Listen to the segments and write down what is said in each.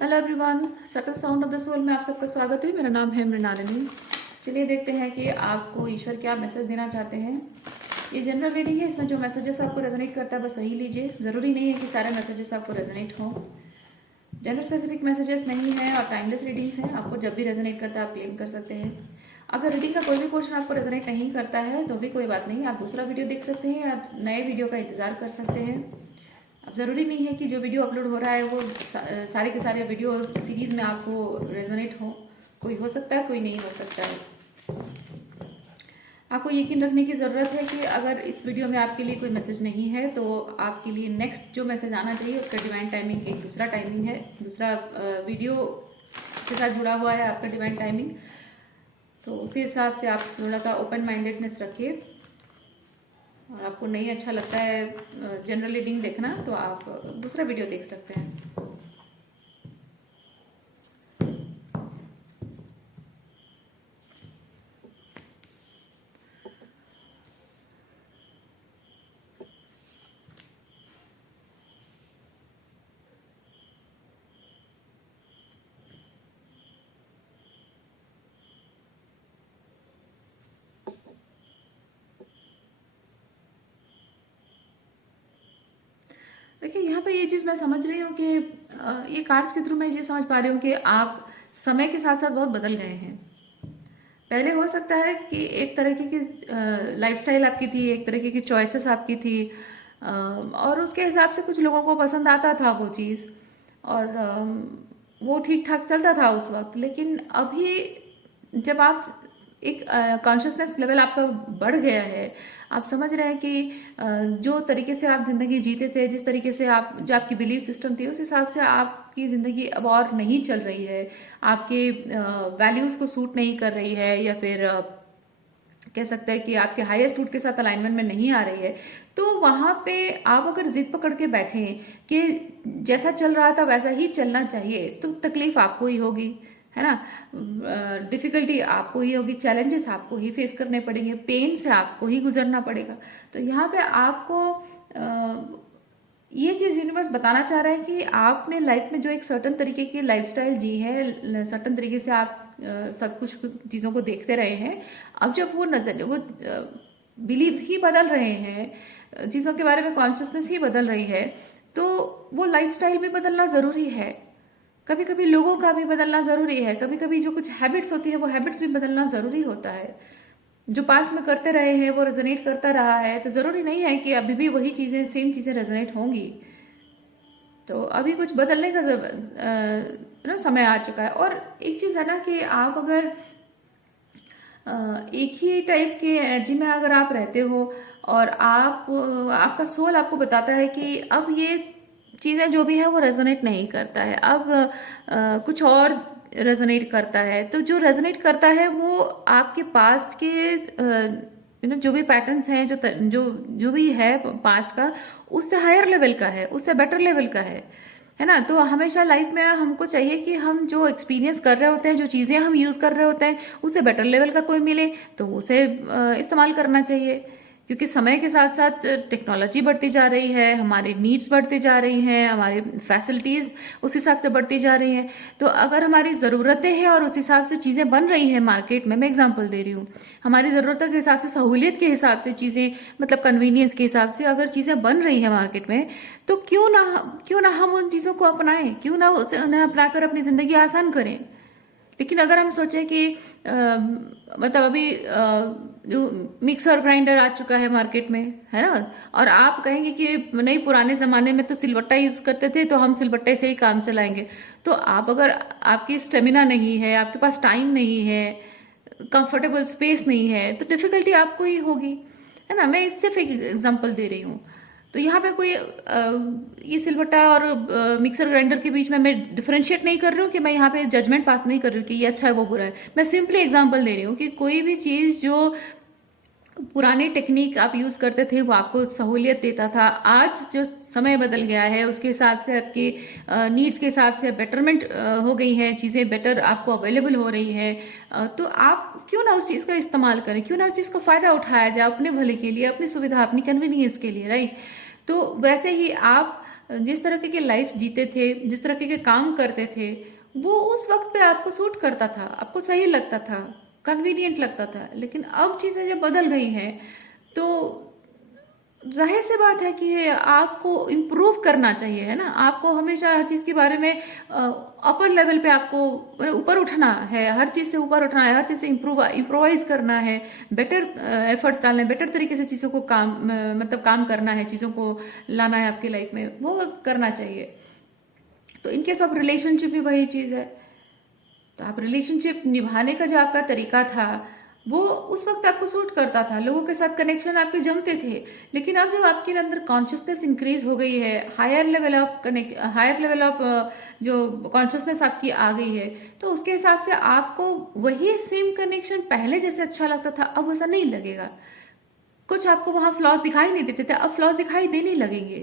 Hello everyone, subtle sound of the soul में आप सबका स्वागत है। मेरा नाम है मृणालिनी। चलिए देखते हैं कि आपको ईश्वर क्या मैसेज देना चाहते हैं। ये जनरल रीडिंग है, इसमें जो मैसेजेस आपको रेजोनेट करता है बस वही लीजिए। ज़रूरी नहीं है कि सारे मैसेजेस आपको रेजोनेट हों। जेंडर स्पेसिफिक मैसेजेस नहीं है और टाइमलेस रीडिंग्स हैं। आपको जब भी रेजोनेट करता है आप क्लेम कर सकते हैं। अगर रीडिंग का कोई भी पोर्शन आपको रेजोनेट नहीं करता है तो भी कोई बात नहीं, आप दूसरा वीडियो देख सकते हैं या नए वीडियो का इंतज़ार कर सकते हैं। अब ज़रूरी नहीं है कि जो वीडियो अपलोड हो रहा है वो सारे के सारे वीडियो सीरीज़ में आपको रेजोनेट हो। कोई हो सकता है, कोई नहीं हो सकता है। आपको यकीन रखने की ज़रूरत है कि अगर इस वीडियो में आपके लिए कोई मैसेज नहीं है तो आपके लिए नेक्स्ट जो मैसेज आना चाहिए उसका डिवाइन टाइमिंग एक दूसरा टाइमिंग है, दूसरा वीडियो के साथ जुड़ा हुआ है आपका डिवाइन टाइमिंग। तो उसी हिसाब से आप थोड़ा सा ओपन माइंडेडनेस रखिए। और आपको नहीं अच्छा लगता है जनरल रीडिंग देखना तो आप दूसरा वीडियो देख सकते हैं। देखिए यहाँ पे ये चीज़ मैं समझ रही हूँ कि ये कार्ड्स के थ्रू मैं ये समझ पा रही हूँ कि आप समय के साथ साथ बहुत बदल गए हैं। पहले हो सकता है कि एक तरीके की लाइफस्टाइल आपकी थी, एक तरीके की चॉइसेस आपकी थी, और उसके हिसाब से कुछ लोगों को पसंद आता था वो चीज़, और वो ठीक ठाक चलता था उस वक्त। लेकिन अभी जब आप एक कॉन्शियसनेस लेवल आपका बढ़ गया है, आप समझ रहे हैं कि जो तरीके से आप ज़िंदगी जीते थे, जिस तरीके से आप जो आपकी बिलीफ सिस्टम थी उस हिसाब से आपकी ज़िंदगी अब और नहीं चल रही है, आपके वैल्यूज़ को सूट नहीं कर रही है, या फिर कह सकते हैं कि आपके हाईएस्ट रूट के साथ अलाइनमेंट में नहीं आ रही है। तो वहाँ पे आप अगर जिद पकड़ के बैठें कि जैसा चल रहा था वैसा ही चलना चाहिए तो तकलीफ आपको ही होगी, है ना। डिफिकल्टी आपको ही होगी, चैलेंजेस आपको ही फेस करने पड़ेंगे, पेन से आपको ही गुजरना पड़ेगा। तो यहाँ पे आपको ये चीज़ यूनिवर्स बताना चाह रहा है कि आपने लाइफ में जो एक सर्टन तरीके की लाइफस्टाइल जी है, सर्टन तरीके से आप सब कुछ चीज़ों को देखते रहे हैं। अब जब वो नजर वो बिलीव्स ही बदल रहे हैं, चीज़ों के बारे में कॉन्शियसनेस ही बदल रही है, तो वो लाइफस्टाइल भी बदलना ज़रूरी है। कभी कभी लोगों का भी बदलना ज़रूरी है, कभी कभी जो कुछ हैबिट्स होती है वो हैबिट्स भी बदलना ज़रूरी होता है। जो पास्ट में करते रहे हैं वो रेजोनेट करता रहा है, तो ज़रूरी नहीं है कि अभी भी वही चीज़ें सेम चीज़ें रेजोनेट होंगी। तो अभी कुछ बदलने का ना समय आ चुका है। और एक चीज़ है ना कि आप अगर एक ही टाइप के एनर्जी में अगर आप रहते हो और आपका सोल आपको बताता है कि अब ये चीज़ें जो भी है वो रेजोनेट नहीं करता है, अब कुछ और रेजोनेट करता है, तो जो रेजोनेट करता है वो आपके पास्ट के जो भी पैटर्न्स हैं, जो भी है पास्ट का, उससे हायर लेवल का है, उससे बेटर लेवल का है ना। तो हमेशा लाइफ में हमको चाहिए कि हम जो एक्सपीरियंस कर रहे होते हैं, जो चीज़ें हम यूज़ कर रहे होते हैं, उससे बेटर लेवल का कोई मिले तो उसे इस्तेमाल करना चाहिए। क्योंकि समय के साथ साथ टेक्नोलॉजी बढ़ती जा रही है, हमारी नीड्स बढ़ती जा रही हैं, हमारी फैसिलिटीज़ उस हिसाब से बढ़ती जा रही हैं। तो अगर हमारी ज़रूरतें हैं और उस हिसाब से चीज़ें बन रही हैं मार्केट में, मैं एग्जांपल दे रही हूँ, हमारी ज़रूरतों के हिसाब से, सहूलियत के हिसाब से चीज़ें, मतलब कन्वीनियंस के हिसाब से अगर चीज़ें बन रही हैं मार्केट में, तो क्यों ना हम उन चीज़ों को अपनाएं, क्यों ना उसे उन्हें अपनाकर अपनी ज़िंदगी आसान करें। लेकिन अगर हम सोचें कि मतलब अभी जो मिक्सर ग्राइंडर आ चुका है मार्केट में, है ना, और आप कहेंगे कि नहीं पुराने ज़माने में तो सिलबट्टा यूज़ करते थे तो हम सिलबट्टे से ही काम चलाएंगे, तो आप अगर आपकी स्टेमिना नहीं है, आपके पास टाइम नहीं है, कंफर्टेबल स्पेस नहीं है, तो डिफ़िकल्टी आपको ही होगी, है ना। मैं सिर्फ एक एग्जांपल दे रही हूँ। तो यहाँ पे कोई ये सिलबट्टा और मिक्सर ग्राइंडर के बीच में मैं डिफरेंशिएट नहीं कर रही हूँ, कि मैं यहाँ पे जजमेंट पास नहीं कर रही हूँ कि ये अच्छा है वो बुरा है। मैं सिंपली एग्जांपल दे रही हूँ कि कोई भी चीज़ जो पुराने टेक्निक आप यूज़ करते थे वो आपको सहूलियत देता था, आज जो समय बदल गया है उसके हिसाब से आपकी नीड्स के हिसाब से बेटरमेंट हो गई हैं, चीज़ें बेटर आपको अवेलेबल हो रही हैं, तो आप क्यों ना उस चीज़ का इस्तेमाल करें, क्यों ना उस चीज़ का फ़ायदा उठाया जाए अपने भले के लिए, अपनी सुविधा, अपनी कन्वीनियंस के लिए, राइट। तो वैसे ही आप जिस तरीके की लाइफ जीते थे, जिस तरीके के काम करते थे, वो उस वक्त पे आपको सूट करता था, आपको सही लगता था, कन्वीनियंट लगता था। लेकिन अब चीज़ें जब बदल गई हैं तो जाहिर सी बात है कि आपको इम्प्रूव करना चाहिए, है ना। आपको हमेशा हर चीज़ के बारे में अपर लेवल पे आपको ऊपर उठना है, हर चीज़ से ऊपर उठना है, हर चीज़ से इम्प्रोवाइज करना है, बेटर एफर्ट्स डालने, बेटर तरीके से चीज़ों को मतलब काम करना है, चीज़ों को लाना है आपकी लाइफ में, वो करना चाहिए। तो इन केस ऑफ रिलेशनशिप भी वही चीज़ है। तो आप रिलेशनशिप निभाने का जो आपका तरीका था वो उस वक्त आपको सूट करता था, लोगों के साथ कनेक्शन आपके जमते थे। लेकिन अब जब आपके अंदर कॉन्शियसनेस इंक्रीज हो गई है, हायर लेवल ऑफ जो कॉन्शियसनेस आपकी आ गई है, तो उसके हिसाब से आपको वही सेम कनेक्शन पहले जैसे अच्छा लगता था अब वैसा नहीं लगेगा। कुछ आपको वहाँ फ्लॉज दिखाई नहीं देते थे, अब फ्लॉज दिखाई देने लगेंगे।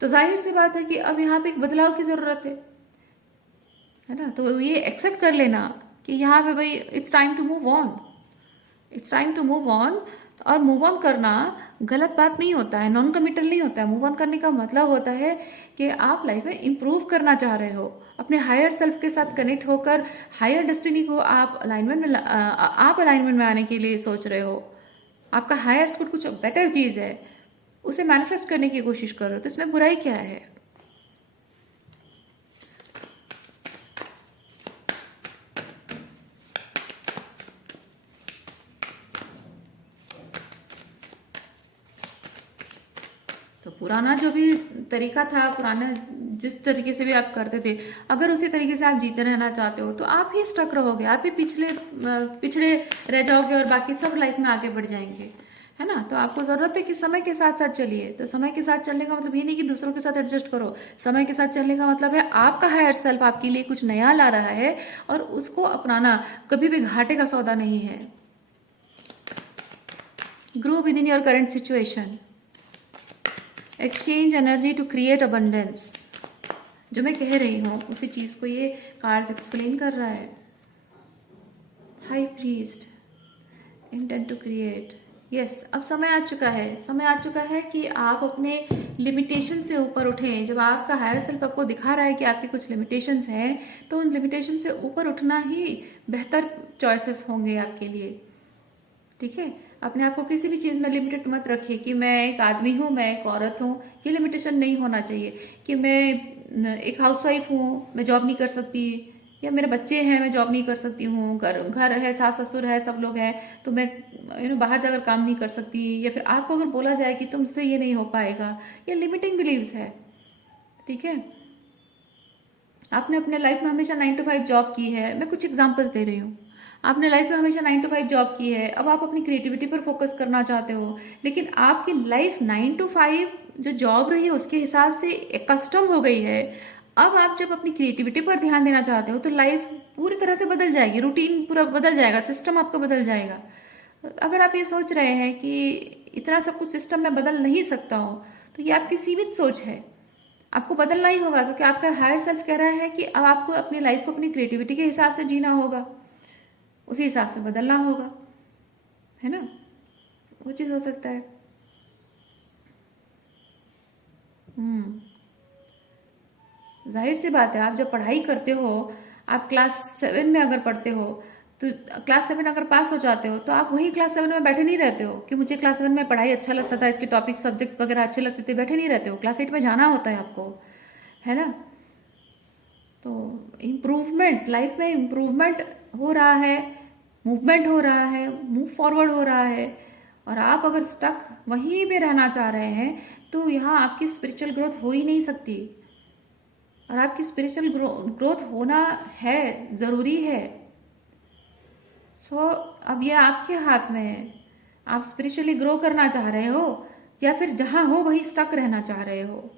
तो जाहिर सी बात है कि अब यहाँ पे एक बदलाव की ज़रूरत है ना। तो ये एक्सेप्ट कर लेना कि यहाँ पे भाई it's time to move on, it's time to move on. और मूव ऑन करना गलत बात नहीं होता है, नॉन कमिटल नहीं होता है। मूव ऑन करने का मतलब होता है कि आप लाइफ में इम्प्रूव करना चाह रहे हो, अपने हायर सेल्फ के साथ कनेक्ट होकर हायर डेस्टिनी को आप अलाइनमेंट में आने के लिए सोच रहे हो। आपका हायर कुछ बेटर चीज़ है, उसे मैनिफेस्ट करने की कोशिश करो, तो इसमें बुराई क्या है। तो पुराना जो भी तरीका था, पुराना जिस तरीके से भी आप करते थे, अगर उसी तरीके से आप जीते रहना चाहते हो तो आप ही स्टक रहोगे, आप ही पिछड़े रह जाओगे और बाकी सब लाइफ में आगे बढ़ जाएंगे, है ना। तो आपको ज़रूरत है कि समय के साथ साथ चलिए। तो समय के साथ चलने का मतलब ये नहीं कि दूसरों के साथ एडजस्ट करो। समय के साथ चलने का मतलब है आपका हायर सेल्फ आपके लिए कुछ नया ला रहा है और उसको अपनाना कभी भी घाटे का सौदा नहीं है। Grow within your current situation, exchange energy to create abundance. जो मैं कह रही हूँ उसी चीज़ को ये कार्ड्स एक्सप्लेन कर रहा है। High priest, intent to create. Yes, अब समय आ चुका है, समय आ चुका है कि आप अपने लिमिटेशन से ऊपर उठें। जब आपका हायर सेल्फ आपको दिखा रहा है कि आपकी कुछ लिमिटेशंस हैं, तो उन लिमिटेशन से ऊपर उठना ही बेहतर चॉइसेस होंगे आपके लिए। ठीक है, अपने आप को किसी भी चीज़ में लिमिटेड मत रखिए कि मैं एक आदमी हूँ, मैं एक औरत हूँ। ये लिमिटेशन नहीं होना चाहिए कि मैं एक हाउसवाइफ हूँ, मैं जॉब नहीं कर सकती, या मेरे बच्चे हैं मैं जॉब नहीं कर सकती हूँ, घर घर है, सास ससुर है, सब लोग हैं, तो मैं बाहर जाकर काम नहीं कर सकती। या फिर आपको अगर बोला जाए कि तुमसे ये नहीं हो पाएगा, ये लिमिटिंग बिलीव्स है। ठीक है, आपने अपने लाइफ में हमेशा 9 to 5 जॉब की है। मैं कुछ एग्जांपल्स दे रही हूँ। आपने लाइफ में हमेशा 9 to 5 जॉब की है, अब आप अपनी क्रिएटिविटी पर फोकस करना चाहते हो, लेकिन आपकी लाइफ 9 to 5 जो जॉब रही है उसके हिसाब से कस्टम हो गई है। अब आप जब अपनी क्रिएटिविटी पर ध्यान देना चाहते हो तो लाइफ पूरी तरह से बदल जाएगी, रूटीन पूरा बदल जाएगा, सिस्टम आपका बदल जाएगा। अगर आप ये सोच रहे हैं कि इतना सब कुछ सिस्टम में बदल नहीं सकता हूँ, तो ये आपकी सीमित सोच है। आपको बदलना ही होगा, क्योंकि आपका हायर सेल्फ कह रहा है कि अब आपको अपनी लाइफ को अपनी क्रिएटिविटी के हिसाब से जीना होगा, उसी हिसाब से बदलना होगा, है ना। वो चीज़ हो सकता है। जाहिर सी बात है, आप जब पढ़ाई करते हो, आप क्लास 7 में अगर पढ़ते हो, तो क्लास 7 अगर पास हो जाते हो तो आप वही क्लास 7 में बैठे नहीं रहते हो कि मुझे क्लास 7 में पढ़ाई अच्छा लगता था, इसके टॉपिक सब्जेक्ट वगैरह अच्छे लगते थे, बैठे नहीं रहते हो। क्लास 8 में जाना होता है आपको, है ना। तो इम्प्रूवमेंट, लाइफ में इम्प्रूवमेंट हो रहा है, मूवमेंट हो रहा है, मूव फॉरवर्ड हो रहा है। और आप अगर स्टक वहीं पे रहना चाह रहे हैं तो यहाँ आपकी स्पिरिचुअल ग्रोथ हो ही नहीं सकती। और आपकी स्पिरिचुअल ग्रोथ होना है, ज़रूरी है। सो अब ये आपके हाथ में है, आप स्पिरिचुअली ग्रो करना चाह रहे हो या फिर जहाँ हो वहीं स्टक रहना चाह रहे हो।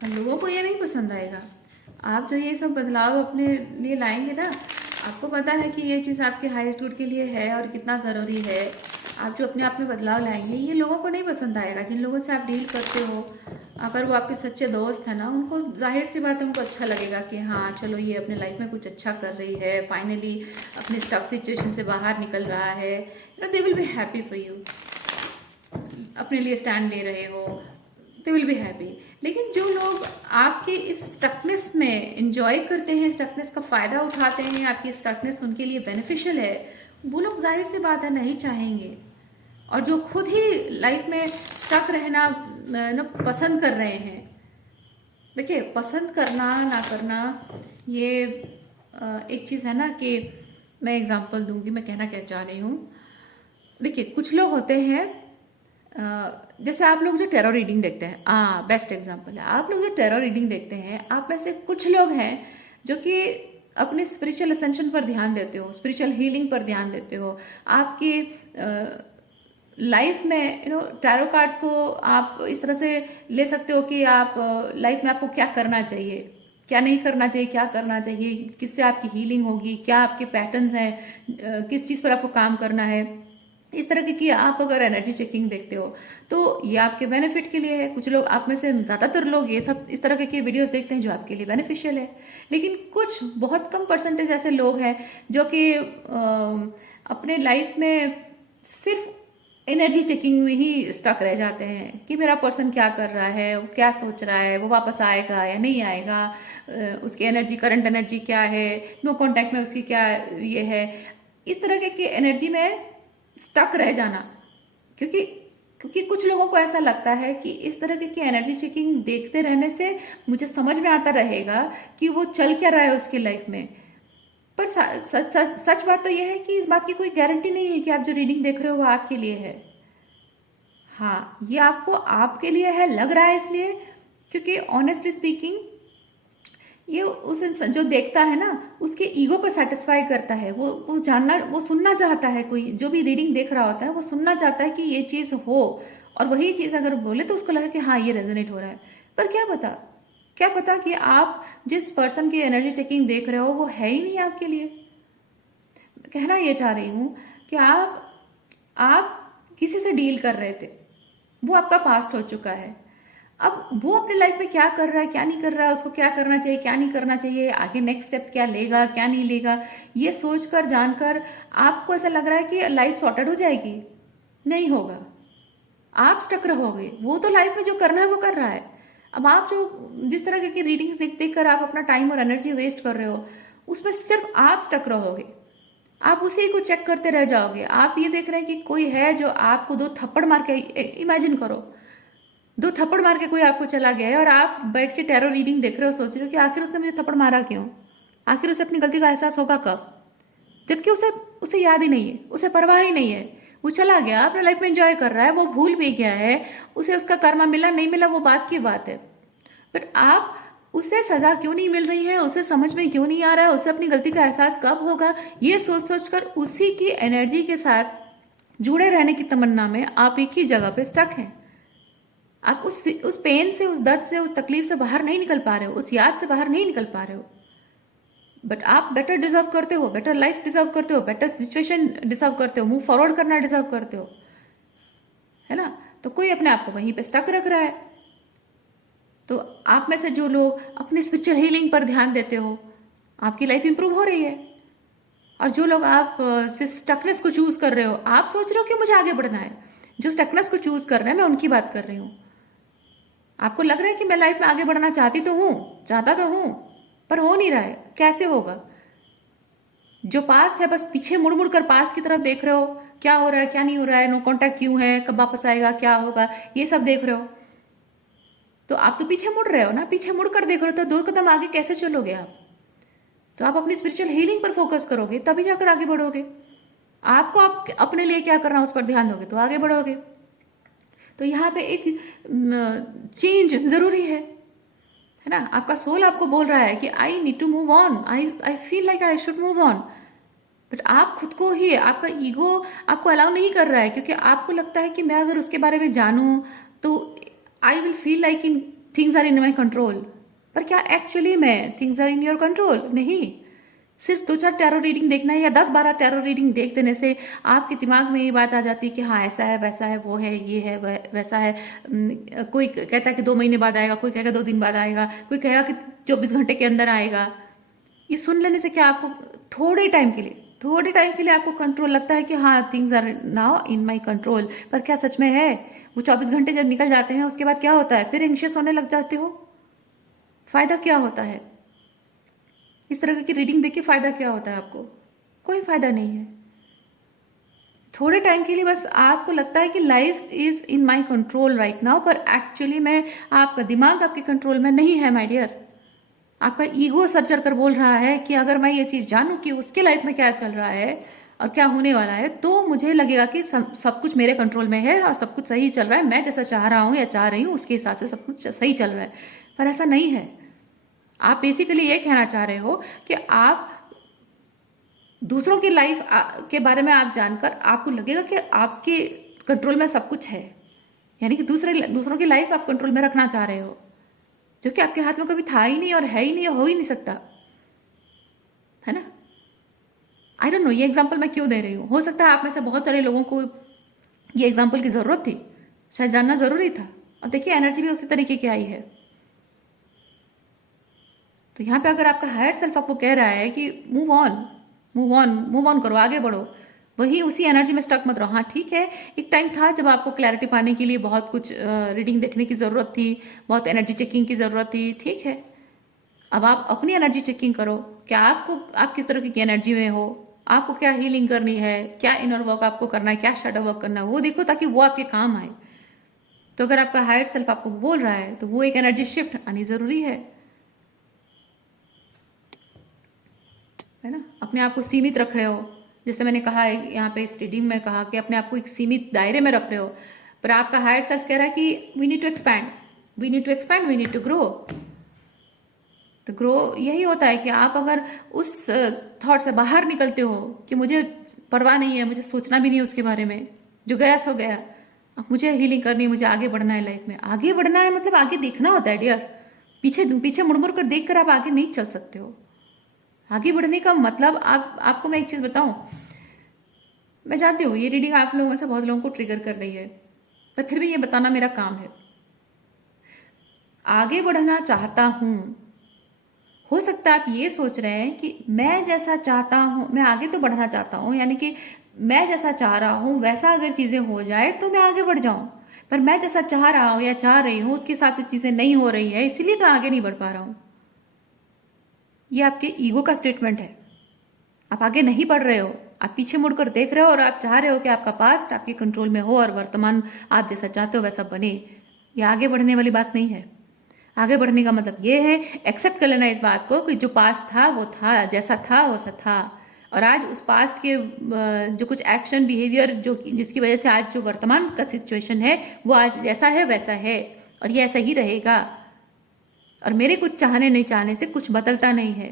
और लोगों को ये नहीं पसंद आएगा। आप जो ये सब बदलाव अपने लिए लाएंगे ना, आपको पता है कि ये चीज़ आपके हाईएस्ट गुड के लिए है और कितना ज़रूरी है। आप जो अपने आप में बदलाव लाएंगे ये लोगों को नहीं पसंद आएगा। जिन लोगों से आप डील करते हो, अगर वो आपके सच्चे दोस्त हैं ना, उनको जाहिर सी बात है, उनको अच्छा लगेगा कि हाँ चलो ये अपने लाइफ में कुछ अच्छा कर रही है, फाइनली अपने स्टक सिचुएशन से बाहर निकल रहा है, they will be happy for you. अपने लिए स्टैंड ले रहे हो, दे विल बी हैप्पी। लेकिन जो लोग आपके इस स्टकनेस में इंजॉय करते हैं, स्टकनेस का फ़ायदा उठाते हैं, आपकी स्टकनेस उनके लिए बेनिफिशियल है, वो लोग जाहिर सी बात है नहीं चाहेंगे। और जो खुद ही लाइफ में स्टक रहना पसंद कर रहे हैं, देखिए पसंद करना ना करना ये एक चीज़ है ना कि मैं एग्जांपल दूंगी, मैं कहना क्या चाह रही हूँ। देखिए कुछ लोग होते हैं, जैसे आप लोग जो टेरो रीडिंग देखते हैं, बेस्ट एग्जांपल है, आप लोग जो टेरो रीडिंग देखते हैं, आप में से कुछ लोग हैं जो कि अपने स्पिरिचुअल असेंशन पर ध्यान देते हो, स्पिरिचुअल हीलिंग पर ध्यान देते हो। आपकी लाइफ में टैरो कार्ड्स को आप इस तरह से ले सकते हो कि आप लाइफ में आपको क्या करना चाहिए, क्या नहीं करना चाहिए, क्या करना चाहिए, किससे आपकी हीलिंग होगी, क्या आपके पैटर्न्स हैं, किस चीज़ पर आपको काम करना है। इस तरह की आप अगर एनर्जी चेकिंग देखते हो तो ये आपके बेनिफिट के लिए है। कुछ लोग, आप में से ज़्यादातर लोग ये सब इस तरह के वीडियोस देखते हैं जो आपके लिए बेनिफिशियल है। लेकिन कुछ बहुत कम परसेंटेज ऐसे लोग हैं जो कि अपने लाइफ में सिर्फ एनर्जी चेकिंग में ही स्टक रह जाते हैं कि मेरा पर्सन क्या कर रहा है, वो क्या सोच रहा है, वो वापस आएगा या नहीं आएगा, उसकी एनर्जी, करंट एनर्जी क्या है, नो कांटेक्ट में उसकी क्या ये है। इस तरह के एनर्जी में स्टक रह जाना, क्योंकि क्योंकि कुछ लोगों को ऐसा लगता है कि इस तरह की एनर्जी चेकिंग देखते रहने से मुझे समझ में आता रहेगा कि वो चल क्या रहा है उसकी लाइफ में। पर सच बात तो यह है कि इस बात की कोई गारंटी नहीं है कि आप जो रीडिंग देख रहे हो वो आपके लिए है। हाँ, ये आपको आपके लिए है लग रहा है इसलिए क्योंकि ऑनेस्टली स्पीकिंग ये उस इंसान जो देखता है ना, उसके ईगो को सेटिस्फाई करता है। वो जानना, वो सुनना चाहता है, कोई जो भी रीडिंग देख रहा होता है वो सुनना चाहता है कि ये चीज़ हो, और वही चीज़ अगर बोले तो उसको लगे कि हाँ ये रेजोनेट हो रहा है। पर क्या पता कि आप जिस पर्सन की एनर्जी चेकिंग देख रहे हो वो है ही नहीं आपके लिए। कहना ये चाह रही हूँ कि आप किसी से डील कर रहे थे, वो आपका पास्ट हो चुका है। अब वो अपनी लाइफ में क्या कर रहा है, क्या नहीं कर रहा है, उसको क्या करना चाहिए, क्या नहीं करना चाहिए, आगे नेक्स्ट स्टेप क्या लेगा, क्या नहीं लेगा, ये सोचकर जानकर आपको ऐसा लग रहा है कि लाइफ सॉर्टेड हो जाएगी। नहीं होगा, आप स्टक रहोगे। वो तो लाइफ में जो करना है वो कर रहा है। अब आप जो जिस तरह की रीडिंग्स देख कर आप अपना टाइम और एनर्जी वेस्ट कर रहे हो, उसमें सिर्फ आप स्टक रहोगे। आप उसी को चेक करते रह जाओगे। आप ये देख रहे हैं कि कोई है जो आपको दो थप्पड़ मार के, इमेजिन करो, दो थप्पड़ मार के कोई आपको चला गया है और आप बैठ के टैरो रीडिंग देख रहे हो, सोच रहे हो कि आखिर उसने मुझे थप्पड़ मारा क्यों, आखिर उसे अपनी गलती का एहसास होगा कब, जबकि उसे याद ही नहीं है, उसे परवाह ही नहीं है। वो चला गया, अपने लाइफ में एंजॉय कर रहा है, वो भूल भी गया है, उसे उसका कर्मा मिला नहीं मिला वो बात की बात है। पर आप, उसे सजा क्यों नहीं मिल रही है, उसे समझ में क्यों नहीं आ रहा है, उसे अपनी गलती का एहसास कब होगा, ये सोच सोच कर उसी की एनर्जी के साथ जुड़े रहने की तमन्ना में आप एक ही जगह पे स्टक हैं। आप उस पेन से, उस दर्द से, उस तकलीफ से बाहर नहीं निकल पा रहे हो, उस याद से बाहर नहीं निकल पा रहे हो। बट आप बेटर डिजर्व करते हो, बेटर लाइफ डिजर्व करते हो, बेटर सिचुएशन डिजर्व करते हो, मूव फॉरवर्ड करना डिजर्व करते हो, है ना। तो कोई अपने आप को वहीं पे स्टक रख रहा है। तो आप में से जो लोग अपनी स्पिरिचुअल हीलिंग पर ध्यान देते हो, आपकी लाइफ इंप्रूव हो रही है। और जो लोग आप स्टकनेस को चूज कर रहे हो, आप सोच रहे हो कि मुझे आगे बढ़ना है, जो स्टकनेस को चूज कर रहे हैं, मैं उनकी बात कर रही हूँ। आपको लग रहा है कि मैं लाइफ में आगे बढ़ना चाहती तो हूँ, चाहता तो हूँ, पर हो नहीं रहा है। कैसे होगा? जो पास्ट है बस पीछे मुड़ मुड़ कर पास्ट की तरफ देख रहे हो, क्या हो रहा है, क्या नहीं हो रहा है, नो कांटेक्ट क्यों है, कब वापस आएगा, क्या होगा, ये सब देख रहे हो। तो आप तो पीछे मुड़ रहे हो ना, पीछे मुड़ कर देख रहे हो, तो दो कदम आगे कैसे चलोगे आप? तो आप अपनी स्पिरिचुअल हीलिंग पर फोकस करोगे, तभी जाकर आगे बढ़ोगे। आपको आप अपने लिए क्या करना उस पर ध्यान दोगे तो आगे बढ़ोगे। तो यहाँ पे एक चेंज जरूरी है ना। आपका सोल आपको बोल रहा है कि I need to move on, I feel like I should move on, but आप खुद को ही, आपका ईगो आपको अलाउ नहीं कर रहा है, क्योंकि आपको लगता है कि मैं अगर उसके बारे में जानूं तो I will feel like in things are in my control. पर क्या एक्चुअली में things are in your control? नहीं। सिर्फ 2-4 टैरो रीडिंग देखना है या 10-12 टैरो रीडिंग देख देने से आपके दिमाग में ये बात आ जाती है कि हाँ ऐसा है वैसा है वो है ये है वैसा है। कोई कहता है कि 2 महीने बाद आएगा, कोई कहेगा 2 दिन बाद आएगा, कोई कहेगा कि 24 घंटे के अंदर आएगा। ये सुन लेने से क्या आपको थोड़े टाइम के लिए आपको कंट्रोल लगता है कि हाँ things are now in my control, पर क्या सच में है? वो 24 घंटे जब निकल जाते हैं उसके बाद क्या होता है? फिर एंशियस होने लग जाते हो। फायदा क्या होता है? इस तरह की रीडिंग देख के फायदा क्या होता है आपको? कोई फायदा नहीं है। थोड़े टाइम के लिए बस आपको लगता है कि life is in my control right now, पर एक्चुअली में आपका दिमाग आपके कंट्रोल में नहीं है माय डियर। आपका ईगो सर चढ़ कर बोल रहा है कि अगर मैं ये चीज जानूं कि उसके लाइफ में क्या चल रहा है और क्या होने वाला है तो मुझे लगेगा कि सब कुछ मेरे कंट्रोल में है और सब कुछ सही चल रहा है, मैं जैसा चाह रहा हूं या चाह रही हूं उसके हिसाब से सब कुछ सही चल रहा है। पर ऐसा नहीं है। आप बेसिकली ये कहना चाह रहे हो कि आप दूसरों की लाइफ के बारे में आप जानकर आपको लगेगा कि आपके कंट्रोल में सब कुछ है, यानी कि दूसरों की लाइफ आप कंट्रोल में रखना चाह रहे हो, जो कि आपके हाथ में कभी था ही नहीं और है ही नहीं, हो ही नहीं सकता, है ना? आई डोंट नो ये एग्जाम्पल मैं क्यों दे रही हूँ। हो सकता है आप में से बहुत सारे लोगों को ये एग्जाम्पल की जरूरत थी, शायद जानना जरूरी था। अब देखिए एनर्जी भी उसी तरीके की आई है। तो यहाँ पे अगर आपका हायर सेल्फ आपको कह रहा है कि move on, move on, move on करो, आगे बढ़ो, वही उसी एनर्जी में स्टक मत रहो। हाँ ठीक है, एक टाइम था जब आपको क्लैरिटी पाने के लिए बहुत कुछ रीडिंग देखने की ज़रूरत थी, बहुत एनर्जी चेकिंग की ज़रूरत थी, ठीक है। अब आप अपनी एनर्जी चेकिंग करो, क्या आप किस तरह की एनर्जी में हो, आपको क्या हीलिंग करनी है, क्या इनर वर्क आपको करना है, क्या शैडो वर्क करना है, वो देखो ताकि वो आपके काम आए। तो अगर आपका हायर सेल्फ आपको बोल रहा है तो वो एक एनर्जी शिफ्ट आनी ज़रूरी है ना? अपने आप को सीमित रख रहे हो, जैसे मैंने कहा है यहाँ पे स्टडीम में कहा कि अपने आप को एक सीमित दायरे में रख रहे हो, पर आपका हायर सेल्फ कह रहा है कि we need to expand, we need to expand, we need to grow. तो ग्रो यही होता है कि आप अगर उस थॉट से बाहर निकलते हो कि मुझे परवाह नहीं है, मुझे सोचना भी नहीं है उसके बारे में, जो गया सो गया, अब मुझे हीलिंग करनी है, मुझे आगे बढ़ना है लाइफ में। आगे बढ़ना है मतलब आगे देखना होता है डियर। पीछे पीछे मुड़ मुड़ कर देख कर आप आगे नहीं चल सकते हो। आगे बढ़ने का मतलब आपको मैं एक चीज बताऊं, मैं जानती हूँ ये रीडिंग आप लोगों से बहुत लोगों को ट्रिगर कर रही है, पर फिर भी ये बताना मेरा काम है। आगे बढ़ना चाहता हूं, हो सकता है आप ये सोच रहे हैं कि मैं जैसा चाहता हूं, मैं आगे तो बढ़ना चाहता हूं, यानी कि मैं जैसा चाह रहा हूं वैसा अगर चीजें हो जाए तो मैं आगे बढ़ जाऊं, पर मैं जैसा चाह रहा हूं या चाह रही हूं उसके हिसाब से चीजें नहीं हो रही है, इसीलिए मैं आगे नहीं बढ़ पा रहा हूं। ये आपके ईगो का स्टेटमेंट है। आप आगे नहीं बढ़ रहे हो, आप पीछे मुड़कर देख रहे हो और आप चाह रहे हो कि आपका पास्ट आपके कंट्रोल में हो और वर्तमान आप जैसा चाहते हो वैसा बने। ये आगे बढ़ने वाली बात नहीं है। आगे बढ़ने का मतलब ये है एक्सेप्ट कर लेना इस बात को कि जो पास्ट था वो था, जैसा था वैसा था, और आज उस पास्ट के जो कुछ एक्शन बिहेवियर जो जिसकी वजह से आज जो वर्तमान का सिचुएशन है वो आज जैसा है वैसा है और ये ऐसा ही रहेगा। और मेरे कुछ चाहने नहीं चाहने से कुछ बदलता नहीं है।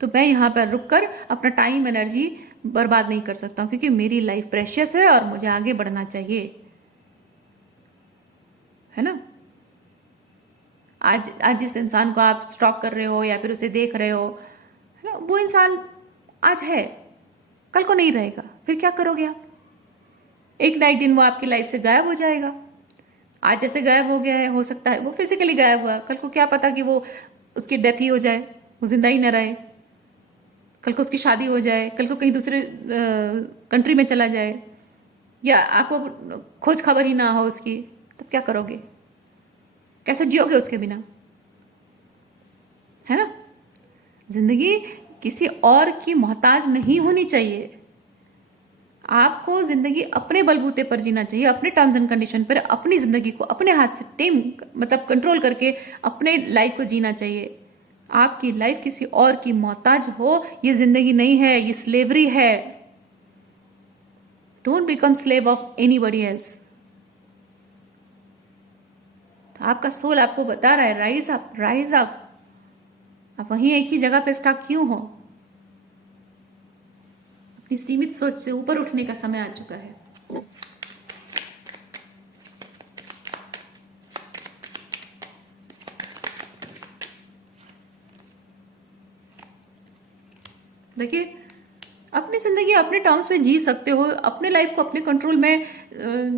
तो मैं यहाँ पर रुककर अपना टाइम एनर्जी बर्बाद नहीं कर सकता हूँ, क्योंकि मेरी लाइफ प्रेशियस है और मुझे आगे बढ़ना चाहिए, है ना? आज आज जिस इंसान को आप स्टॉक कर रहे हो या फिर उसे देख रहे हो, है ना, वो इंसान आज है, कल को नहीं रहेगा, फिर क्या करोगे आप? एक ना एक दिन वो आपकी लाइफ से गायब हो जाएगा। आज जैसे गायब हो गया है, हो सकता है वो फिजिकली गायब हुआ, कल को क्या पता कि वो उसकी डेथ ही हो जाए, वो जिंदा ही न रहे, कल को उसकी शादी हो जाए, कल को कहीं दूसरे कंट्री में चला जाए, या आपको खोज खबर ही ना हो उसकी, तब क्या करोगे? कैसे जियोगे उसके बिना, है ना? जिंदगी किसी और की मोहताज नहीं होनी चाहिए। आपको जिंदगी अपने बलबूते पर जीना चाहिए, अपने टर्म्स एंड कंडीशन पर, अपनी जिंदगी को अपने हाथ से टेम मतलब कंट्रोल करके अपने लाइफ को जीना चाहिए। आपकी लाइफ किसी और की मोहताज हो ये जिंदगी नहीं है, ये स्लेवरी है। Don't become slave of anybody else. तो आपका सोल आपको बता रहा है राइज अप, राइज अप। आप वहीं एक ही जगह पे स्टक क्यों हो? अपनी सीमित सोच से ऊपर उठने का समय आ चुका है। देखिए, अपनी जिंदगी अपने टर्म्स में जी सकते हो, अपने लाइफ को अपने कंट्रोल में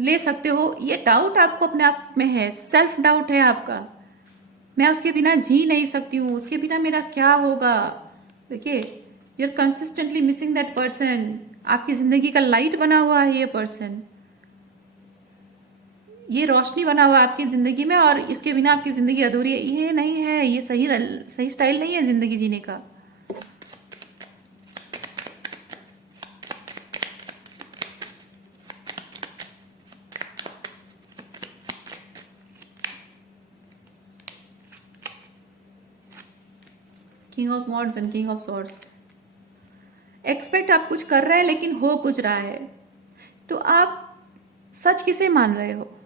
ले सकते हो। ये डाउट आपको अपने आप में है, सेल्फ डाउट है आपका, मैं उसके बिना जी नहीं सकती हूँ, उसके बिना मेरा क्या होगा। देखिए, you are consistently missing that person. आपकी जिंदगी का लाइट बना हुआ है ये पर्सन, ये रोशनी बना हुआ है आपकी जिंदगी में, और इसके बिना आपकी जिंदगी अधूरी है। ये नहीं है, ये सही सही स्टाइल नहीं है जिंदगी जीने का। King of wands and king of swords. Expect आप कुछ कर रहे हैं लेकिन हो कुछ रहा है, तो आप सच किसे मान रहे हो?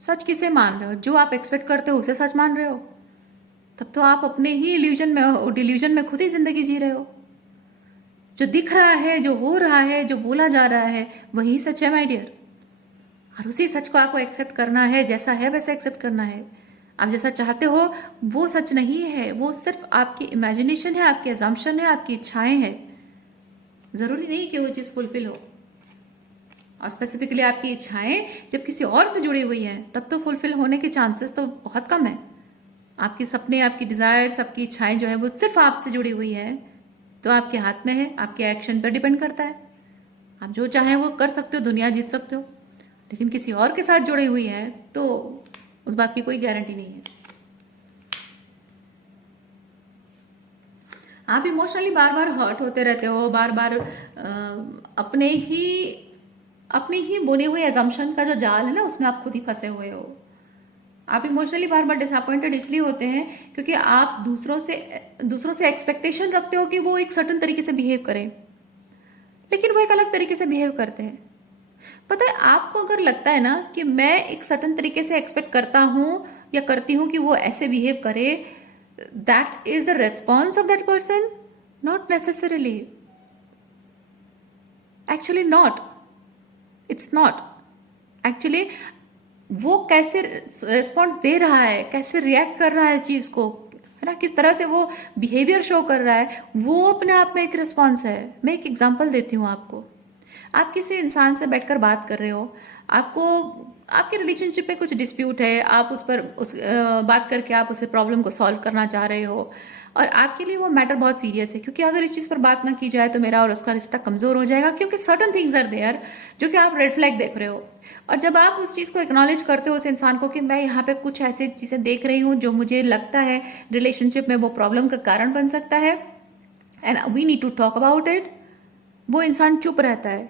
सच किसे मान रहे हो? जो आप एक्सपेक्ट करते हो उसे सच मान रहे हो? तब तो आप अपने ही इल्यूजन में हो, डिल्यूजन में खुद ही जिंदगी जी रहे हो। जो दिख रहा है, जो हो रहा है, जो बोला जा रहा है, वही सच है माय डियर। और उसी सच को आपको एक्सेप्ट करना है, जैसा है वैसा एक्सेप्ट करना है। आप जैसा चाहते हो वो सच नहीं है, वो सिर्फ आपकी इमेजिनेशन है, आपकी एजम्पशन है, आपकी इच्छाएं हैं। जरूरी नहीं कि वो चीज़ फुलफिल हो। और स्पेसिफिकली आपकी इच्छाएं जब किसी और से जुड़ी हुई हैं, तब तो फुलफिल होने के चांसेस तो बहुत कम है। आपके सपने, आपकी डिजायर्स, आपकी इच्छाएं जो है वो सिर्फ आपसे जुड़ी हुई है, तो आपके हाथ में है, आपके एक्शन पर डिपेंड करता है। आप जो चाहें वो कर सकते हो, दुनिया जीत सकते हो। लेकिन किसी और के साथ जुड़ी हुई है तो उस बात की कोई गारंटी नहीं है। आप इमोशनली बार बार हर्ट होते रहते हो, बार बार अपने ही बुने हुए एजम्पशन का जो जाल है ना, उसमें आप खुद ही फंसे हुए हो। आप इमोशनली बार बार डिसअपॉइंटेड इसलिए होते हैं क्योंकि आप दूसरों से एक्सपेक्टेशन रखते हो कि वो एक सर्टन तरीके से बिहेव करें, लेकिन वो एक अलग तरीके से बिहेव करते हैं। पता है, आपको अगर लगता है ना कि मैं एक सर्टन तरीके से एक्सपेक्ट करता हूं या करती हूं कि वो ऐसे बिहेव करे, that is the response of that person, not necessarily, actually not, it's not actually. वो कैसे रेस्पॉन्स दे रहा है, कैसे रिएक्ट कर रहा है चीज को, है ना, किस तरह से वो बिहेवियर शो कर रहा है, वो अपने आप में एक रिस्पॉन्स है। मैं एक एग्जांपल देती हूँ आपको। आप किसी इंसान से बैठकर बात कर रहे हो, आपको आपके रिलेशनशिप में कुछ डिस्प्यूट है, आप बात करके आप उस प्रॉब्लम को सॉल्व करना चाह रहे हो, और आपके लिए वो मैटर बहुत सीरियस है, क्योंकि अगर इस चीज़ पर बात ना की जाए तो मेरा और उसका रिश्ता कमज़ोर हो जाएगा, क्योंकि सर्टन थिंग्स आर देयर जो कि आप रेड फ्लैग देख रहे हो। और जब आप उस चीज़ को एक्नॉलेज करते हो उस इंसान को कि मैं यहाँ पे कुछ ऐसी चीज़ें देख रही हूँ जो मुझे लगता है रिलेशनशिप में वो प्रॉब्लम का कारण बन सकता है, and we need to talk about it, वो इंसान चुप रहता है,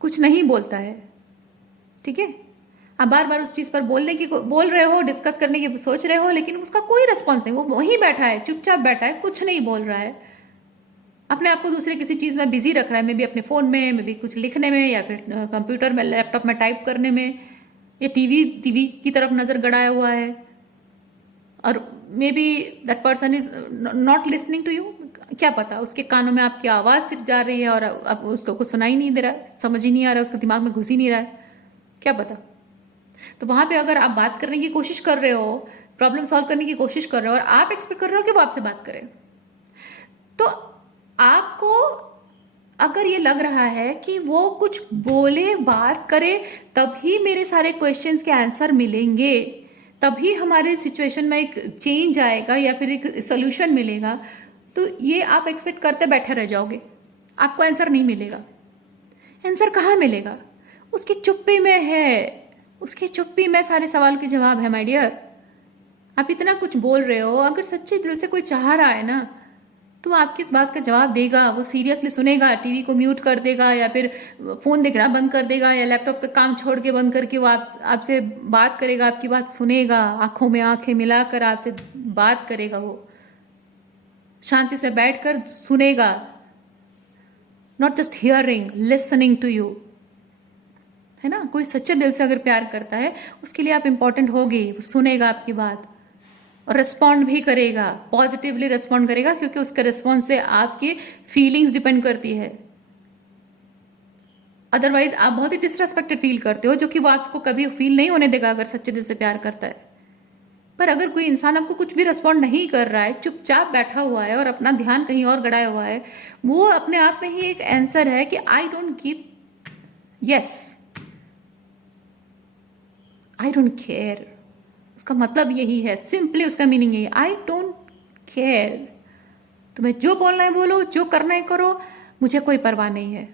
कुछ नहीं बोलता है। ठीक है, आप बार बार उस चीज पर बोल रहे हो, डिस्कस करने की सोच रहे हो, लेकिन उसका कोई रिस्पॉन्स नहीं, वो वहीं बैठा है, चुपचाप बैठा है, कुछ नहीं बोल रहा है, अपने आप को दूसरे किसी चीज में बिजी रख रहा है, मे बी अपने फोन में, मे बी कुछ लिखने में, या फिर कंप्यूटर में, लैपटॉप में टाइप करने में, या टीवी की तरफ नजर गड़ाया हुआ है, और maybe that person is not listening to you. क्या पता, उसके कानों में आपकी आवाज सिर्फ जा रही है और अब उसको कुछ सुनाई नहीं दे रहा है, समझ ही नहीं आ रहा है, उसके दिमाग में घुस ही नहीं रहा है, क्या पता। तो वहां पे अगर आप बात करने की कोशिश कर रहे हो, प्रॉब्लम सॉल्व करने की कोशिश कर रहे हो, और आप एक्सपेक्ट कर रहे हो कि वो आपसे बात करे, तो आपको अगर ये लग रहा है कि वो कुछ बोले, बात करे, तभी मेरे सारे क्वेश्चंस के आंसर मिलेंगे, तभी हमारे सिचुएशन में एक चेंज आएगा या फिर एक सोल्यूशन मिलेगा, तो ये आप एक्सपेक्ट करते बैठे रह जाओगे, आपको आंसर नहीं मिलेगा। आंसर कहाँ मिलेगा? उसकी चुप्पी में है, उसकी चुप्पी में सारे सवाल के जवाब है माय डियर। आप इतना कुछ बोल रहे हो, अगर सच्चे दिल से कोई चाह रहा है ना, तो आपकी इस बात का जवाब देगा, वो सीरियसली सुनेगा, टीवी को म्यूट कर देगा, या फिर फोन देखना बंद कर देगा, या लैपटॉप का काम छोड़ के बंद करके वो आपसे बात करेगा, आपकी बात सुनेगा, आंखों में आंखें मिलाकर आपसे बात करेगा, वो शांति से बैठकर सुनेगा, not just hearing, listening to you, है ना। कोई सच्चे दिल से अगर प्यार करता है, उसके लिए आप इंपॉर्टेंट होगे, वो सुनेगा आपकी बात और रिस्पॉन्ड भी करेगा, पॉजिटिवली रिस्पॉन्ड करेगा, क्योंकि उसके रिस्पॉन्स से आपकी फीलिंग्स डिपेंड करती है। अदरवाइज आप बहुत ही डिसरेस्पेक्टेड फील करते हो, जो कि वो आपको कभी फील नहीं होने देगा अगर सच्चे दिल से प्यार करता है। पर अगर कोई इंसान आपको कुछ भी रिस्पॉन्ड नहीं कर रहा है, चुपचाप बैठा हुआ है और अपना ध्यान कहीं और गड़ाया हुआ है, वो अपने आप में ही एक आंसर है कि I don't give, yes, I don't care. उसका मतलब यही है, सिंपली उसका मीनिंग यही, आई डोंट केयर। तुम्हें जो बोलना है बोलो, जो करना है करो, मुझे कोई परवाह नहीं है।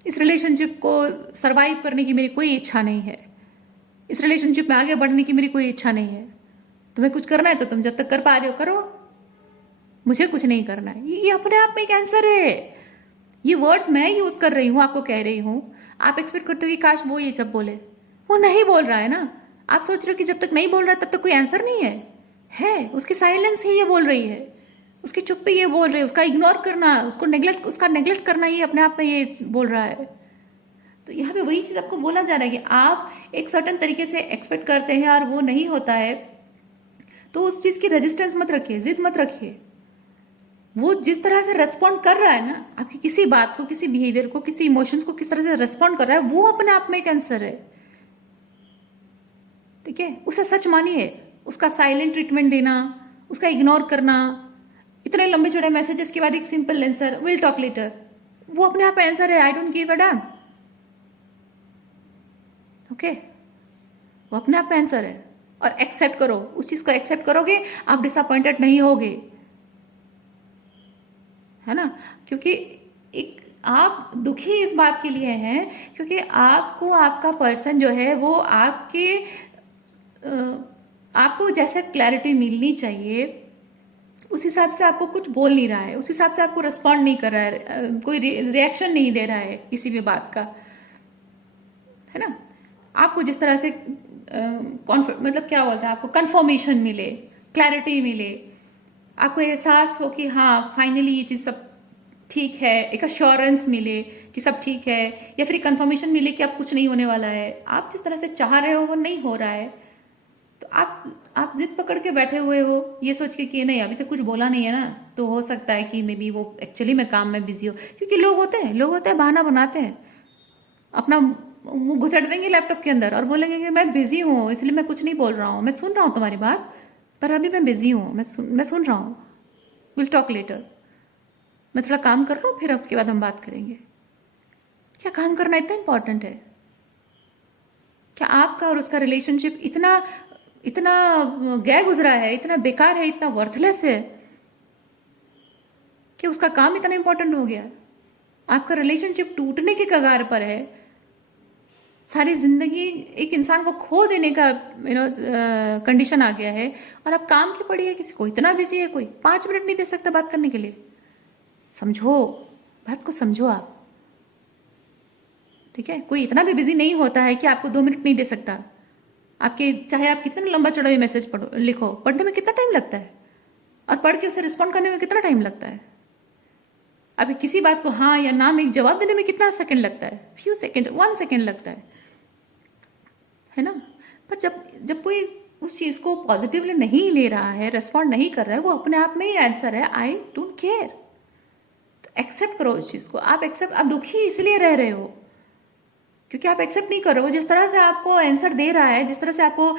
इस रिलेशनशिप को सरवाइव करने की मेरी कोई इच्छा नहीं है, इस रिलेशनशिप में आगे बढ़ने की मेरी कोई इच्छा नहीं है। तुम्हें कुछ करना है तो तुम जब तक कर पा रहे हो करो, मुझे कुछ नहीं करना है। ये अपने आप में एक आंसर है। ये वर्ड्स मैं यूज कर रही हूँ, आपको कह रही हूँ। आप एक्सपेक्ट करते हो कि काश वो ये सब बोले, वो नहीं बोल रहा है ना। आप सोच रहे हो कि जब तक नहीं बोल रहा तब तक कोई आंसर नहीं है उसकी साइलेंस ही ये बोल रही है, उसकी चुप्पी ये बोल रही है, उसका इग्नोर करना, उसका नेग्लेक्ट करना ही अपने आप में ये बोल रहा है। तो यहाँ पे वही चीज आपको बोला जा रहा है कि आप एक सर्टन तरीके से एक्सपेक्ट करते हैं और वो नहीं होता है, तो उस चीज की रेजिस्टेंस मत रखिए, जिद मत रखिए। वो जिस तरह से रेस्पॉन्ड कर रहा है ना आपकी किसी बात को, किसी बिहेवियर को, किसी इमोशंस को किस तरह से रेस्पॉन्ड कर रहा है, वो अपने आप में एक आंसर है। ठीक है, उसे सच मानिए। उसका साइलेंट ट्रीटमेंट देना, उसका इग्नोर करना, इतने लंबे चौड़े मैसेजेस के बाद एक simple answer, will talk later, वो अपने आप आंसर है, I don't give a dam. Okay, वो अपने आप आंसर है। और एक्सेप्ट करो, उस चीज को एक्सेप्ट करोगे, आप डिसअपॉइंटेड नहीं होगे, है ना। क्योंकि एक आप दुखी इस बात के लिए हैं क्योंकि आपको आपका पर्सन जो है वो आपको जैसे क्लैरिटी मिलनी चाहिए उस हिसाब से आपको कुछ बोल नहीं रहा है, उस हिसाब से आपको रिस्पॉन्ड नहीं कर रहा है, कोई रिएक्शन नहीं दे रहा है किसी भी बात का, है ना। आपको जिस तरह से मतलब क्या बोलते हैं, आपको कंफर्मेशन मिले, क्लैरिटी मिले, आपको एहसास हो कि हाँ फाइनली ये चीज़ सब ठीक है, एक अश्योरेंस मिले कि सब ठीक है, या फिर कंफर्मेशन मिले कि अब कुछ नहीं होने वाला है, आप जिस तरह से चाह रहे हो वो नहीं हो रहा है, तो आप जिद पकड़ के बैठे हुए हो ये सोच के कि नहीं अभी तक कुछ बोला नहीं है ना, तो हो सकता है कि मे बी वो एक्चुअली में काम में बिजी हो। क्योंकि लोग होते हैं बहाना बनाते हैं, अपना मुंह घुसेड़ देंगे लैपटॉप के अंदर और बोलेंगे कि मैं बिजी हूँ इसलिए मैं कुछ नहीं बोल रहा हूँ, मैं सुन रहा हूँ तुम्हारी बात पर अभी मैं बिजी हूँ, मैं सुन रहा हूँ, विल टॉक लेटर, मैं थोड़ा काम कर रहा हूँ फिर उसके बाद हम बात करेंगे। क्या काम करना इतना इंपॉर्टेंट है? क्या आपका और उसका रिलेशनशिप इतना इतना गैर गुजरा है, इतना बेकार है, इतना वर्थलेस है कि उसका काम इतना इंपॉर्टेंट हो गया? आपका रिलेशनशिप टूटने के कगार पर है, सारी जिंदगी एक इंसान को खो देने का कंडीशन आ गया है, और अब काम की पड़ी है किसी को, इतना बिजी है, कोई 5 मिनट नहीं दे सकता बात करने के लिए। समझो, बात को समझो आप। ठीक है, कोई इतना भी बिजी नहीं होता है कि आपको 2 मिनट नहीं दे सकता। आपके चाहे आप कितना लंबा चौड़ा भी मैसेज पढ़ो, लिखो, पढ़ने में कितना टाइम लगता है और पढ़ के उसे रिस्पॉन्ड करने में कितना टाइम लगता है? अभी किसी बात को हाँ या ना में एक जवाब देने में कितना सेकंड लगता है? फ्यू सेकंड, 1 सेकंड लगता है ना। पर जब कोई उस चीज को पॉजिटिवली नहीं ले रहा है, रेस्पॉन्ड नहीं कर रहा है, वो अपने आप में ही आंसर है, आई डोंट केयर। तो एक्सेप्ट करो उस चीज को। आप दुखी इसलिए रह रहे हो क्योंकि आप एक्सेप्ट नहीं कर रहे हो। जिस तरह से आपको आंसर दे रहा है, जिस तरह से आपको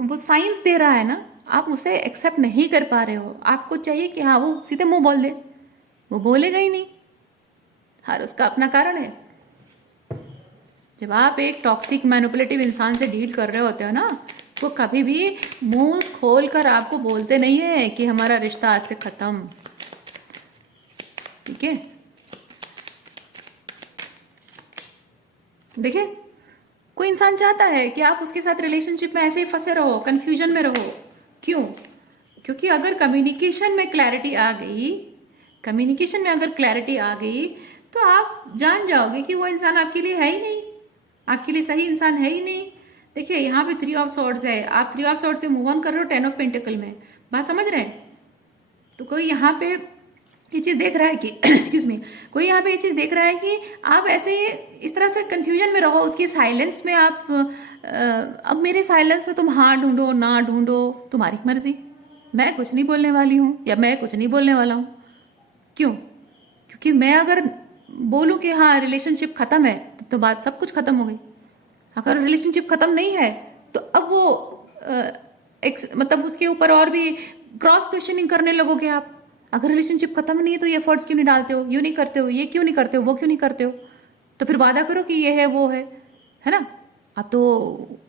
वो साइंस दे रहा है ना, आप उसे एक्सेप्ट नहीं कर पा रहे हो। आपको चाहिए कि हाँ वो सीधे मुंह बोल दे, वो बोलेगा ही नहीं, हर उसका अपना कारण है। जब आप एक टॉक्सिक मैनिपुलेटिव इंसान से डील कर रहे होते हो ना, वो कभी भी मुंह खोल कर आपको बोलते नहीं है कि हमारा रिश्ता आज से खत्म। ठीक है, देखिए, कोई इंसान चाहता है कि आप उसके साथ रिलेशनशिप में ऐसे ही फंसे रहो, कंफ्यूजन में रहो। क्यों? क्योंकि अगर कम्युनिकेशन में क्लैरिटी आ गई, कम्युनिकेशन में अगर क्लैरिटी आ गई तो आप जान जाओगे कि वो इंसान आपके लिए है ही नहीं, आपके लिए सही इंसान है ही नहीं। देखिए यहाँ पे 3 ऑफ सॉर्ड्स है, आप 3 ऑफ सॉर्ड्स से मूव ऑन कर रहे हो 10 ऑफ पेंटिकल में, बात समझ रहे हैं? तो कोई यहाँ पे ये चीज देख रहा है कि एक्सक्यूज मी, कोई यहाँ पे ये चीज देख रहा है कि आप ऐसे इस तरह से कंफ्यूजन में रहो, उसकी साइलेंस में आप अब मेरे साइलेंस में तुम हाँ ढूंढो ना ढूंढो, तुम्हारी मर्जी, मैं कुछ नहीं बोलने वाली हूँ या मैं कुछ नहीं बोलने वाला हूँ। क्यों? क्योंकि मैं अगर बोलूँ कि हाँ रिलेशनशिप खत्म है तो बात सब कुछ खत्म हो गई। अगर रिलेशनशिप खत्म नहीं है तो अब वो मतलब उसके ऊपर और भी क्रॉस क्वेश्चनिंग करने लगोगे आप। अगर रिलेशनशिप खत्म नहीं है तो ये एफर्ट्स क्यों नहीं डालते हो, यूँ नहीं करते हो, ये क्यों नहीं करते हो, वो क्यों नहीं करते हो। तो फिर वादा करो कि ये है वो है ना। अब तो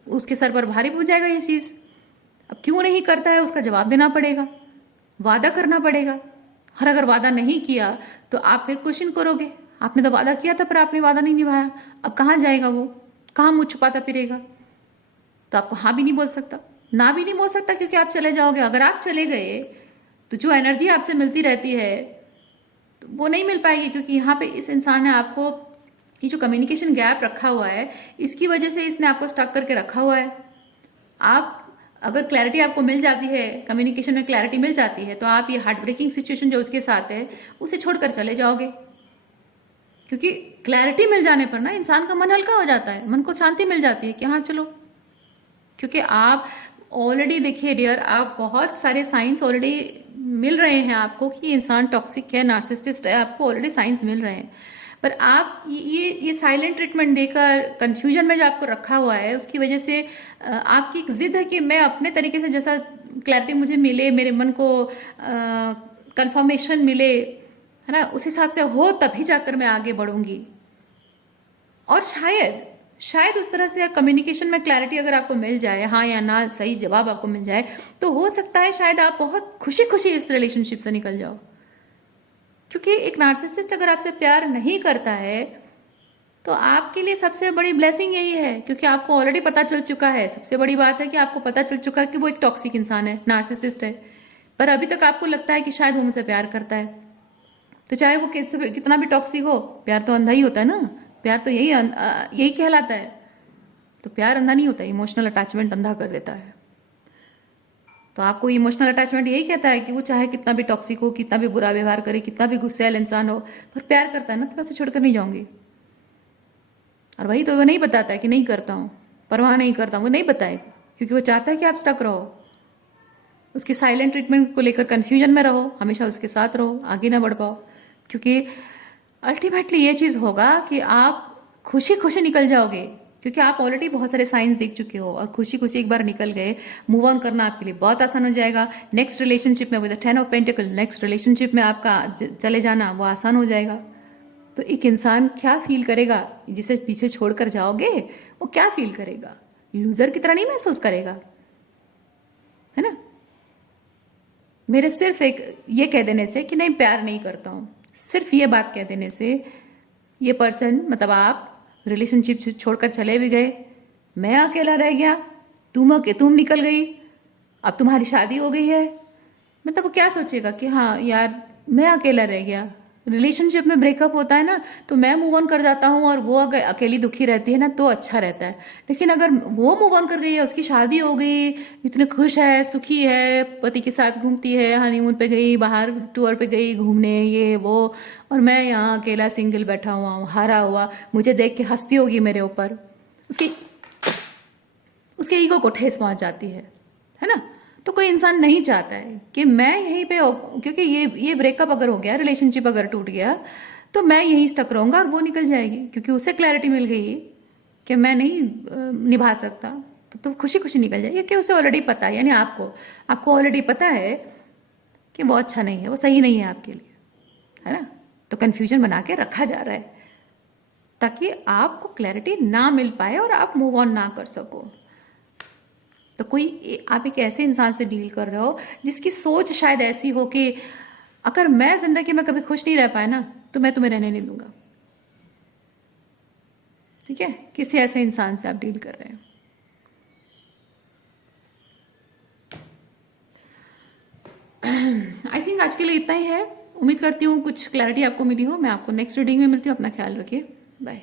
उसके सर पर भारी हो जाएगा ये चीज़। अब क्यों नहीं करता है उसका जवाब देना पड़ेगा, वादा करना पड़ेगा। और अगर वादा नहीं किया तो आप फिर क्वेश्चन करोगे, आपने तो वादा किया था पर आपने वादा नहीं निभाया। अब कहाँ जाएगा वो, कहाँ मुँह छुपाता फिरेगा। तो आपको हाँ भी नहीं बोल सकता, ना भी नहीं बोल सकता, क्योंकि आप चले जाओगे। अगर आप चले गए तो जो एनर्जी आपसे मिलती रहती है तो वो नहीं मिल पाएगी, क्योंकि यहाँ पे इस इंसान ने आपको ये जो कम्युनिकेशन गैप रखा हुआ है, इसकी वजह से इसने आपको स्टक करके रखा हुआ है। आप अगर क्लैरिटी आपको मिल जाती है, कम्युनिकेशन में क्लैरिटी मिल जाती है, तो आप ये हार्ट ब्रेकिंग सिचुएशन जो उसके साथ है उसे छोड़कर चले जाओगे। क्योंकि क्लैरिटी मिल जाने पर ना इंसान का मन हल्का हो जाता है, मन को शांति मिल जाती है कि हाँ चलो। क्योंकि आप ऑलरेडी देखिए डियर, आप बहुत सारे साइंस ऑलरेडी मिल रहे हैं आपको कि इंसान टॉक्सिक है, नार्सिसिस्ट है, आपको ऑलरेडी साइंस मिल रहे हैं। पर आप ये साइलेंट ट्रीटमेंट देकर कंफ्यूजन में जो आपको रखा हुआ है, उसकी वजह से आपकी एक जिद है कि मैं अपने तरीके से, जैसा क्लैरिटी मुझे मिले, मेरे मन को कंफर्मेशन मिले, है ना, उस हिसाब से हो तभी जाकर मैं आगे बढ़ूंगी। और शायद उस तरह से कम्युनिकेशन में क्लैरिटी अगर आपको मिल जाए, हाँ या ना सही जवाब आपको मिल जाए, तो हो सकता है शायद आप बहुत खुशी खुशी इस रिलेशनशिप से निकल जाओ। क्योंकि एक नार्सिसिस्ट अगर आपसे प्यार नहीं करता है तो आपके लिए सबसे बड़ी ब्लेसिंग यही है, क्योंकि आपको ऑलरेडी पता चल चुका है। सबसे बड़ी बात है कि आपको पता चल चुका है कि वो एक टॉक्सिक इंसान है, नार्सिसिस्ट है। पर अभी तक आपको लगता है कि शायद वो मुझसे प्यार करता है। तो चाहे वो कितना भी टॉक्सिक हो, प्यार तो अंधा ही होता है ना। प्यार तो यही कहलाता है। तो प्यार अंधा नहीं होता, इमोशनल अटैचमेंट अंधा कर देता है। तो आपको इमोशनल अटैचमेंट यही कहता है कि वो चाहे कितना भी टॉक्सिक हो, कितना भी बुरा व्यवहार करे, कितना भी गुस्सैल इंसान हो, पर प्यार करता है ना, तो मैं उसे छोड़कर नहीं जाऊंगी। और वही तो वो नहीं बताता है कि नहीं करता हूँ, परवाह नहीं करता हूँ, वो नहीं बताएगा, क्योंकि वो चाहता है कि आप स्टक रहो, उसके साइलेंट ट्रीटमेंट को लेकर कंफ्यूजन में रहो, हमेशा उसके साथ रहो, आगे ना बढ़ पाओ। क्योंकि अल्टीमेटली ये चीज़ होगा कि आप खुशी खुशी निकल जाओगे, क्योंकि आप ऑलरेडी बहुत सारे साइंस देख चुके हो, और खुशी खुशी एक बार निकल गए, मूव ऑन करना आपके लिए बहुत आसान हो जाएगा। नेक्स्ट रिलेशनशिप में with 10 of pentacle, next relationship में आपका चले जाना वो आसान हो जाएगा। तो एक इंसान क्या फील करेगा जिसे पीछे छोड़कर जाओगे, वो क्या फील करेगा, लूजर की तरह नहीं महसूस करेगा, है ना। मेरे सिर्फ एक ये कह देने से कि नहीं प्यार नहीं करता हूँ, सिर्फ ये बात कह देने से ये पर्सन, मतलब आप रिलेशनशिप छोड़कर चले भी गए, मैं अकेला रह गया, तुम निकल गई, अब तुम्हारी शादी हो गई है, मतलब वो क्या सोचेगा कि हाँ यार मैं अकेला रह गया। रिलेशनशिप में ब्रेकअप होता है ना, तो मैं मूव ऑन कर जाता हूँ और वो अगर अकेली दुखी रहती है ना तो अच्छा रहता है। लेकिन अगर वो मूव ऑन कर गई है, उसकी शादी हो गई, इतने खुश है, सुखी है, पति के साथ घूमती है, हनीमून पे गई, बाहर टूर पे गई घूमने, ये वो, और मैं यहाँ अकेला सिंगल बैठा हुआ हूँ, हारा हुआ, मुझे देख के हंसती होगी मेरे ऊपर, उसकी उसके ईगो को ठेस पहुंच जाती है ना। तो कोई इंसान नहीं चाहता है कि मैं यहीं पे, क्योंकि ये ब्रेकअप अगर हो गया, रिलेशनशिप अगर टूट गया, तो मैं यहीं स्टक रहूंगा और वो निकल जाएगी, क्योंकि उसे क्लैरिटी मिल गई कि मैं नहीं निभा सकता। तो खुशी खुशी निकल जाएगी, क्योंकि उसे ऑलरेडी पता है, यानी आपको ऑलरेडी पता है कि वो अच्छा नहीं है, वो सही नहीं है आपके लिए, है ना। तो कन्फ्यूजन बना के रखा जा रहा है ताकि आपको क्लैरिटी ना मिल पाए और आप मूव ऑन ना कर सको। तो आप एक ऐसे इंसान से डील कर रहे हो जिसकी सोच शायद ऐसी हो कि अगर मैं जिंदगी में कभी खुश नहीं रह पाया ना, तो मैं तुम्हें रहने नहीं दूंगा। ठीक है, किसी ऐसे इंसान से आप डील कर रहे हैं। आई थिंक आज के लिए इतना ही है। उम्मीद करती हूँ कुछ क्लैरिटी आपको मिली हो। मैं आपको नेक्स्ट रीडिंग में मिलती हूँ। अपना ख्याल रखिए। बाय।